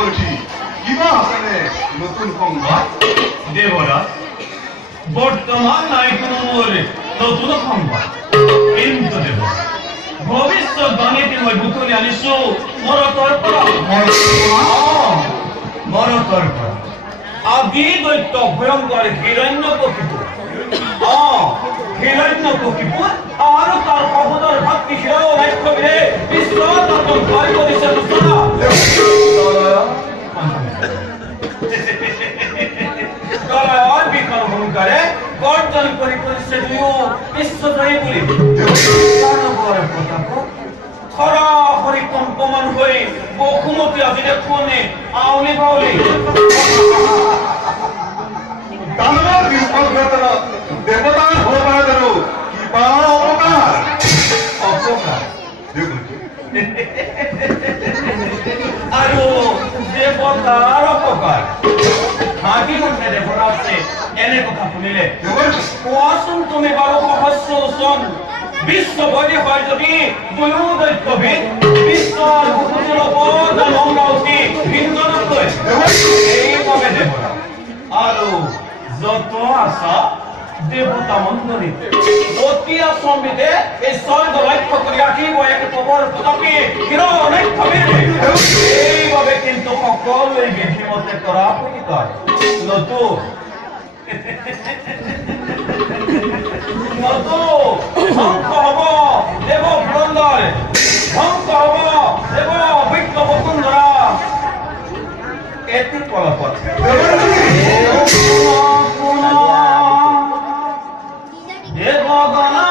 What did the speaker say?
বলছি কিবা আছেনে নতুন সংবাদ দেবরাজ বর্তমান নাই কোনো মোর নতুন সংবাদ কিন্তু দেবরাজ ভবিষ্যৎবাণীটি মই বুটলি আনিছো মৰতৰ পৰা মৰতৰ পৰা আদি দৈত্য ভয়ংকৰ হিৰণ্যকশিপু হিৰণ্যকশিপু আৰু তাৰ সহোদৰ ভাতৃ হিৰণ্যকশিপুৰে বিশ্বতত্ত্ব ভয় কৰিছে দুষ্টা গলায়ৰ বিকল ভূমিকাৰে গৰ্জন কৰি কৰিছে দুয়ো বিশ্বজয়ী বুলি খৰা হৰি কম্পমান হৈ বসুমতী আজি দেখোনে আউলি বাউলি দানৱৰ বিশ্বঘাতন দেৱতাৰ হ'ব পাৰে জানো কিবা অপকাৰ অপকাৰ দেৱতী আৰু দেৱতাৰ অপকাৰ হাঁহি উঠে দেৱৰাজে এনে কথা শুনিলে কোৱাচোন তুমি বাৰু সহস্ৰ ওচন বিশ্ব বৈদী হয় যদি দুয়ো দৈত্যবিদ বিশ্বৰ বুকুটিৰ ওপৰত লংকা উঠি ভিন্দনতকৈ এইভাৱে দেৱৰাজ আৰু যত আছা দেৱতা মণ্ডলী অতি আশ্ৰমিতে এই স্বৰ্গ লক্ষ্য কৰি ৰাখিব এক কবৰ প্ৰতাপী হিৰণ্যকশিপুৰে এইভাৱে কিন্তু সকলোৱে বিধিমতে কৰা পৰিকাৰ নতু ধ্বংস হব দেৱ পুৰন্দৰ ধ্বংস হব দেৱ বৈদ্য বসুন্ধৰা এটি পলপত দেৱগণা